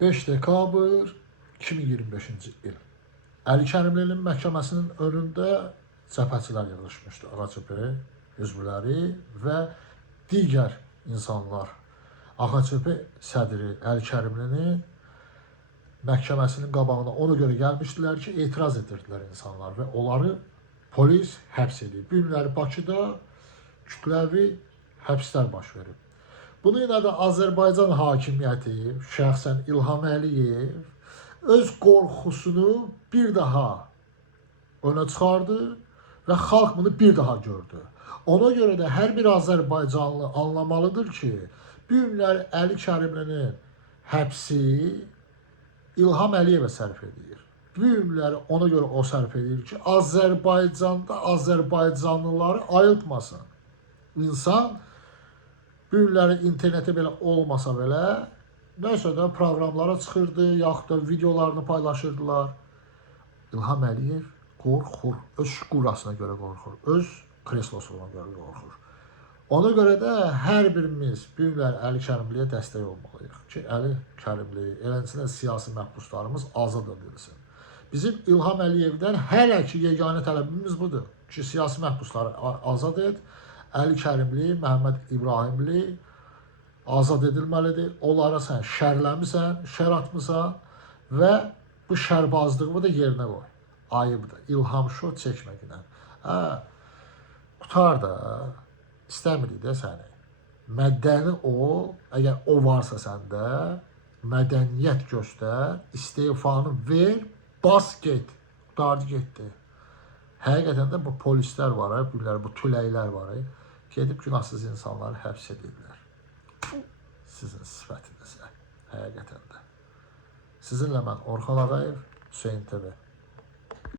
5 dekabr 2025-ci il. Əli Kərimlinin məhkəməsinin önündə cəbhəçilər yığılmışdı. AXÇP üzvləri və digər insanlar. AXÇP sədri Əli Kərimlinin məhkəməsinin qabağına ona görə gəlmişdilər ki, etiraz edirdilər insanlar və onları polis həbs edib. Bu günləri Bakıda kütləvi həbslər baş verib. Bunu yenə də Azərbaycan hakimiyyəti, şəxsən İlham Əliyev öz qorxusunu bir daha öne çıxardı və xalq bunu bir daha gördü. Ona görə də hər bir Azərbaycanlı anlamalıdır ki, bu günlər Əli Kərimlinin həbsi İlham Əliyevə sərf edir. Bu günləri ona görə o sərf edir ki, Azərbaycanda Azərbaycanlıları ayıltmasın. İnsan bu günləri internetə belə olmasa belə, nəsə də proqramlara çıxırdı, yaxud da videolarını paylaşırdılar. İlham Əliyev qorxur, öz şkurasına görə qorxur, öz kreslosuna görə qorxur. Ona görə də hər birimiz bu günlər Əli Kərimliyə dəstək olmalıyıq ki, Əli Kərimli, eləncə siyasi məhbuslarımız azad edilsin. Bizim İlham Əliyevdən hələ ki yeganə tələbimiz budur ki, siyasi məhbusları azad et, Əli Kərimli, Məhəmməd İbrahimli azad edilməlidir. Onlara sən şərləmisən, şər atmısan və bu şərbazlığını da yerinə qoy. Ayıbdır. İlham şo çəkməklə. Qutar da, istəmirik də səni. Mədəni ol, əgər o varsa səndə, mədəniyyət göstər, istefanı ver, bas get. Qutardı getdi. Həqiqətən də bu polislər var, bu tüləklər var. Gedib günahsız insanları həbs edirlər. Sizin sifətinizə, həqiqətən də. Sizinlə mən Orxan Ağayev, Hüseyn TV.